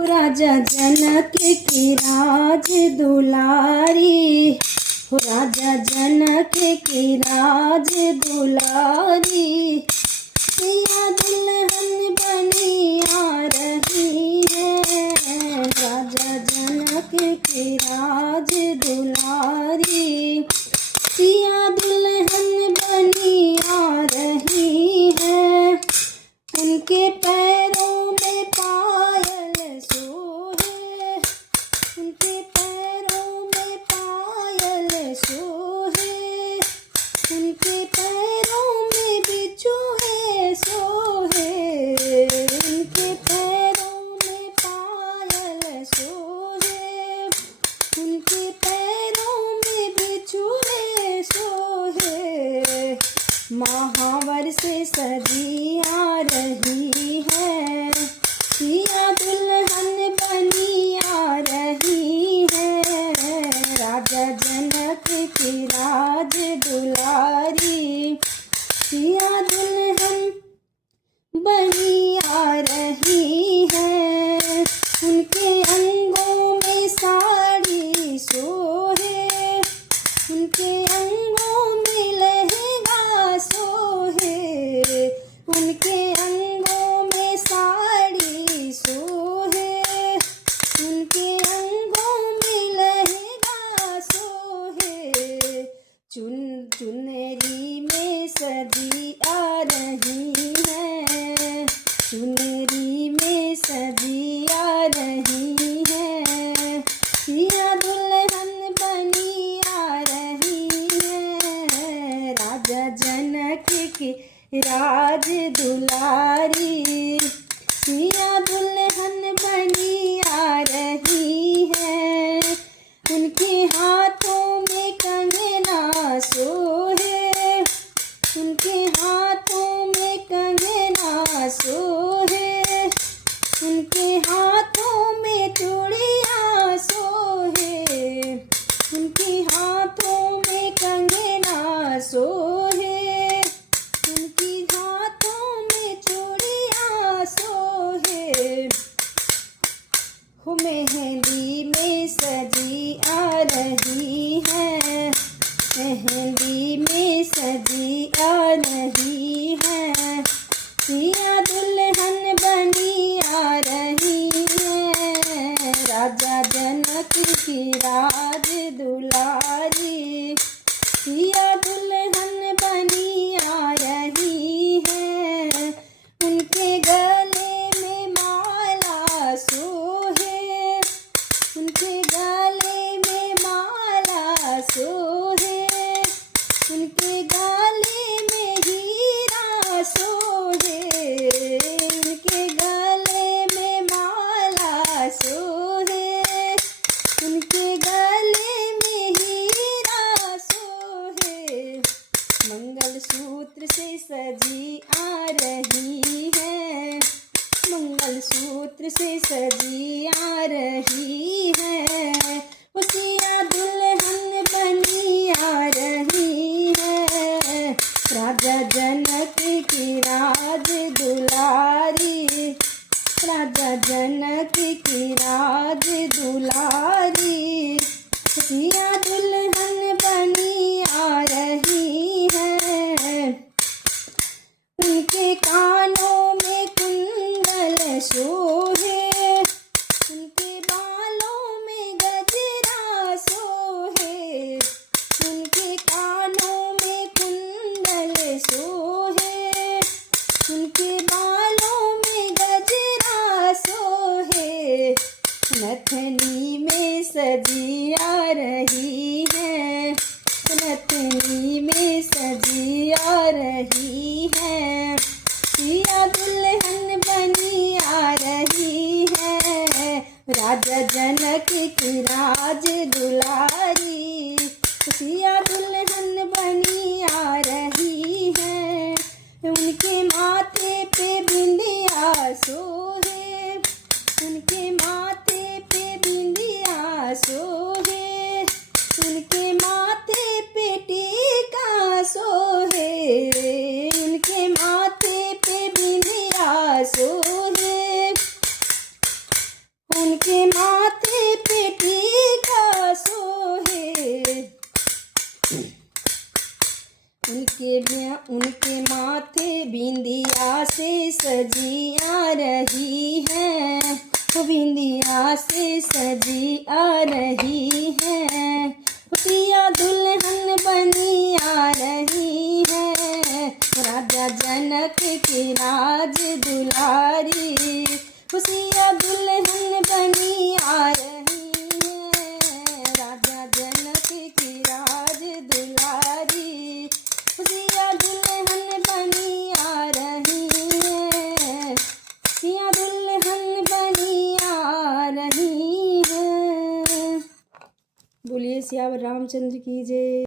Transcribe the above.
राजा जनक की राज दुलारी, हो राजा जनक की राज दुलारी, सिया दुल्हन बनी आ रही है। राजा जनक की राज दुलारी, सिया दुल्हन बनी आ रही है। उनके पैरों में पायल सोहे, उनके पैरों में पायल सोहे, उनके पैरों में बिछुए सोहे, उनके पैरों में पायल सोहे, उनके पैरों में बिछुए सोहे। महावर से सजी आ रही है, सिया दुल्हन बनी आ रही है। राजा जनक की राज दुलारी, सिया दुल्हन बनी आ रही है। उनके अंगों में साड़ी सोहे, उनके अंगों में लहंगा सोहे, उनके अंगों में साड़ी सोहे, उनके अंगों में लहंगा सोहे। चुनरी में सजी आ रही है, चुनरी में सजी आ रही है। सिया दुल्हन बनी आ रही है। राजा जनक की राज दुलारी, सिया दुल्हन बनी आ रही है। उनके हाथों में कंगना सोहे, उनके हाथों में कंगना सोहे, उनके हाथों में चूड़ियाँ सोहे, उनके हाथों में कंगना सोहे, उनके हाथों में चूड़ियाँ सोहे। हो मेहंदी में सजी आ रही है, मेहंदी में सजी आ रही है। सिया दुल्हन बनी आ रही है। राजा जनक की राज दुलारी, सिया दुल्हन बनी आ रही है। उनके गले में माला सोहे, उनके गले में माला सोहे, उनके गले में हीरा सोहे, उनके गले में माला सोहे, उनके गले में हीरा सोहे। मंगल सूत्र से सजी आ रही है, मंगल सूत्र से सजी आ रही है। सिया दुल्हन बनी आ रही है। राजा जनक की राज दुलारी, राजा जनक की राज दुलारी, सिया दुल्हन बनी आ रही है। उनके कानों में कुंडल सोहे, उनके बालों में गजरा सोहे, उनके कानों में कुंडल सोहे, उनके बालों में गजरा सोहे। नथनी में सजी आ रही है, नथनी में सजी आ रही है। सिया दुल्हन बनी आ रही है। राजा जनक की राज दुलारी, सिया दुल्हन बनी आ रही है। उनके माथे पे बिंदिया सोहे, उनके माथे पे बिंदिया सोहे, उनके माथे पे टीका सोहे, उनके माथे पे बिंदिया सोहे। उनके माथे पे टीका सोहे, उनके माथे बिंदिया से सजी आ रही है, बिंदिया से सजी आ रही है। पिया दुल्हन बनी आ रही है, राजा जनक की राज दुलारी। सिया दुल्हन बनी आ रही है, राजा जनक की राज दुलारी। सिया दुल्हन बनी आ रही है, सिया दुल्हन बनी आ रही है। बोलिए सियावर रामचंद्र की जय।